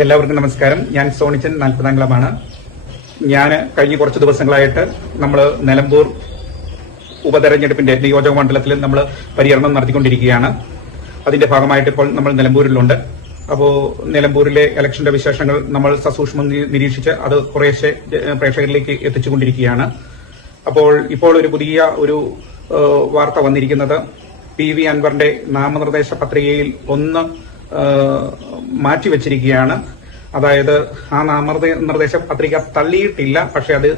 എല്ലാവർക്കും നമസ്കാരം. ഞാൻ സോണിച്ചൻ നാൽപ്പതാംഗ്ലമാണ് ഞാൻ കഴിഞ്ഞ കുറച്ച് ദിവസങ്ങളായിട്ട് നമ്മൾ നിലമ്പൂർ ഉപതെരഞ്ഞെടുപ്പിന്റെ നിയോജക മണ്ഡലത്തിൽ നമ്മൾ പര്യടനം നടത്തിക്കൊണ്ടിരിക്കുകയാണ്. അതിന്റെ ഭാഗമായിട്ട് ഇപ്പോൾ നമ്മൾ നിലമ്പൂരിലുണ്ട്. അപ്പോൾ നിലമ്പൂരിലെ ഇലക്ഷന്റെ വിശേഷങ്ങൾ നമ്മൾ സസൂക്ഷ്മം നിരീക്ഷിച്ച് അത് കുറേശ്ശെ പ്രേക്ഷകരിലേക്ക് എത്തിച്ചുകൊണ്ടിരിക്കുകയാണ്. അപ്പോൾ ഇപ്പോൾ ഒരു പുതിയ ഒരു വാർത്ത വന്നിരിക്കുന്നത്. പി വി അൻവറിന്റെ നാമനിർദ്ദേശ പത്രികയിൽ ഒന്ന് മാറ്റിവെച്ചിരിക്കുകയാണ്. അതായത് ആ നാമനിർദ്ദേശ പത്രിക തള്ളിയിട്ടില്ല. പക്ഷെ അത്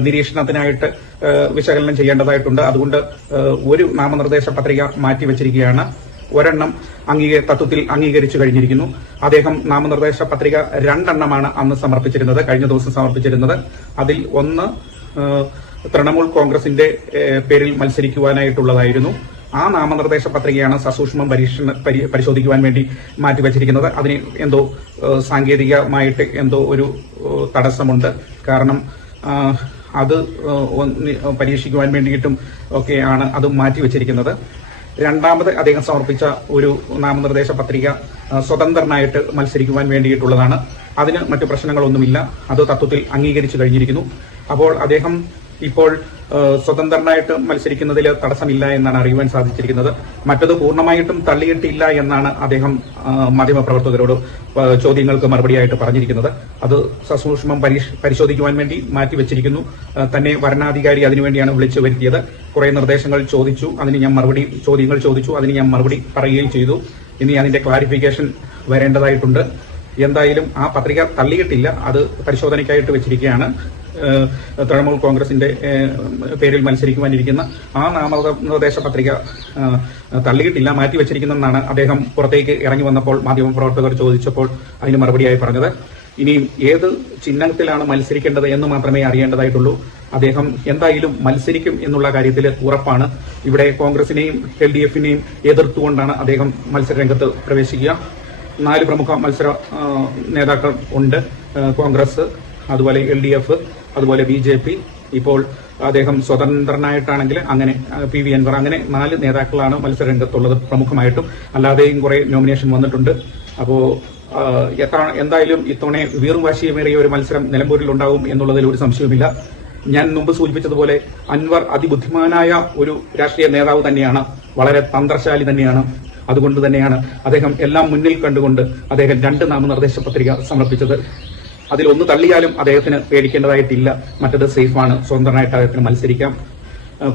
നിരീക്ഷണത്തിനായിട്ട് വിശകലനം ചെയ്യേണ്ടതായിട്ടുണ്ട്. അതുകൊണ്ട് ഒരു നാമനിർദ്ദേശ പത്രിക മാറ്റിവെച്ചിരിക്കുകയാണ്. ഒരെണ്ണം അംഗീക തത്വത്തിൽ അംഗീകരിച്ചു കഴിഞ്ഞിരിക്കുന്നു. അദ്ദേഹം നാമനിർദ്ദേശ പത്രിക രണ്ടെണ്ണമാണ് അന്ന് സമർപ്പിച്ചിരുന്നത് കഴിഞ്ഞ ദിവസം സമർപ്പിച്ചിരുന്നത്. അതിൽ ഒന്ന് തൃണമൂൽ കോൺഗ്രസിന്റെ പേരിൽ മത്സരിക്കുവാനായിട്ടുള്ളതായിരുന്നു. ആ നാമനിർദ്ദേശ പത്രികയാണ് സസൂക്ഷ്മം പരീക്ഷണ പരി- പരിശോധിക്കുവാൻ വേണ്ടി മാറ്റിവച്ചിരിക്കുന്നത്. അതിന് എന്തോ സാങ്കേതികമായിട്ട് എന്തോ ഒരു തടസ്സമുണ്ട്. കാരണം അത് പരീക്ഷിക്കുവാൻ വേണ്ടിയിട്ടും ഒക്കെയാണ് അത് മാറ്റിവെച്ചിരിക്കുന്നത്. രണ്ടാമത് അദ്ദേഹം സമർപ്പിച്ച ഒരു നാമനിർദ്ദേശ പത്രിക സ്വതന്ത്രനായിട്ട് മത്സരിക്കുവാൻ വേണ്ടിയിട്ടുള്ളതാണ്. അതിന് മറ്റു പ്രശ്നങ്ങളൊന്നുമില്ല. അത് തത്വത്തിൽ അംഗീകരിച്ചു കഴിഞ്ഞിരിക്കുന്നു. അപ്പോൾ അദ്ദേഹം ഇപ്പോൾ സ്വതന്ത്രനായിട്ട് മത്സരിക്കുന്നതിൽ തടസ്സമില്ല എന്നാണ് അറിയുവാൻ സാധിച്ചിരിക്കുന്നത്. മറ്റത് പൂർണമായിട്ടും തള്ളിയിട്ടില്ല എന്നാണ് അദ്ദേഹം മാധ്യമപ്രവർത്തകരോട് ചോദ്യങ്ങൾക്ക് മറുപടിയായിട്ട് പറഞ്ഞിരിക്കുന്നത്. അത് സസൂക്ഷ്മം പരിശോധിക്കുവാൻ വേണ്ടി മാറ്റിവെച്ചിരിക്കുന്നു. തന്നെ വരണാധികാരി അതിനുവേണ്ടിയാണ് വിളിച്ചു വരുത്തിയത്. കുറെ നിർദ്ദേശങ്ങൾ ചോദിച്ചു. അതിന് ഞാൻ മറുപടി ചോദ്യങ്ങൾ ചോദിച്ചു. അതിന് ഞാൻ മറുപടി പറയുകയും ചെയ്തു. ഇനി അതിന്റെ ക്ലാരിഫിക്കേഷൻ വരേണ്ടതായിട്ടുണ്ട്. എന്തായാലും ആ പത്രിക തള്ളിയിട്ടില്ല. അത് പരിശോധനയ്ക്കായിട്ട് വെച്ചിരിക്കുകയാണ്. തൃണമൂൽ കോൺഗ്രസിന്റെ പേരിൽ മത്സരിക്കുവാനിരിക്കുന്ന ആ നാമനിർദ്ദേശ പത്രിക തള്ളിയിട്ടില്ല മാറ്റിവെച്ചിരിക്കുന്നെന്നാണ് അദ്ദേഹം പുറത്തേക്ക് ഇറങ്ങി വന്നപ്പോൾ മാധ്യമപ്രവർത്തകർ ചോദിച്ചപ്പോൾ അതിന് മറുപടിയായി പറഞ്ഞത്. ഇനിയും ഏത് ചിഹ്നത്തിലാണ് മത്സരിക്കേണ്ടത് എന്ന് മാത്രമേ അറിയേണ്ടതായിട്ടുള്ളൂ. അദ്ദേഹം എന്തായാലും മത്സരിക്കും എന്നുള്ള കാര്യത്തിൽ ഉറപ്പാണ്. ഇവിടെ കോൺഗ്രസിനെയും എൽ ഡി എഫിനെയും എതിർത്തുകൊണ്ടാണ് അദ്ദേഹം മത്സരരംഗത്ത് പ്രവേശിക്കുക. നാല് പ്രമുഖ മത്സര നേതാക്കൾ ഉണ്ട് കോൺഗ്രസ് അതുപോലെ എൽ ഡി എഫ് അതുപോലെ ബി ജെ പി. ഇപ്പോൾ അദ്ദേഹം സ്വതന്ത്രനായിട്ടാണെങ്കിൽ അങ്ങനെ പി വി അൻവർ അങ്ങനെ നാല് നേതാക്കളാണ് മത്സരരംഗത്തുള്ളത് പ്രമുഖമായിട്ടും. അല്ലാതെയും കുറെ നോമിനേഷൻ വന്നിട്ടുണ്ട്. അപ്പോ എത്ര- എന്തായാലും ഇത്തവണ വീറും വാശിയമേറിയ ഒരു മത്സരം നിലമ്പൂരിൽ ഉണ്ടാകും എന്നുള്ളതിൽ ഒരു സംശയവുമില്ല. ഞാൻ മുമ്പ് സൂചിപ്പിച്ചതുപോലെ അൻവർ അതിബുദ്ധിമാനായ ഒരു രാഷ്ട്രീയ നേതാവ് തന്നെയാണ്. വളരെ തന്ത്രശാലി തന്നെയാണ്. അതുകൊണ്ട് തന്നെയാണ് അദ്ദേഹം എല്ലാം മുന്നിൽ കണ്ടുകൊണ്ട് അദ്ദേഹം രണ്ട് നാമനിർദ്ദേശ പത്രിക സമർപ്പിച്ചത്. അതിൽ ഒന്ന് തള്ളിയാലും അദ്ദേഹത്തിന് പേടിക്കേണ്ടതായിട്ടില്ല. മറ്റത് സേഫാണ്. സ്വതന്ത്രമായിട്ട് അദ്ദേഹത്തിന് മത്സരിക്കാം.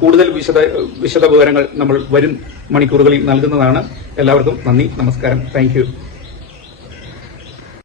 കൂടുതൽ വിശദ വിശദ വിവരങ്ങൾ നമ്മൾ വരും മണിക്കൂറുകളിൽ നൽകുന്നതാണ്. എല്ലാവർക്കും നന്ദി നമസ്കാരം. താങ്ക്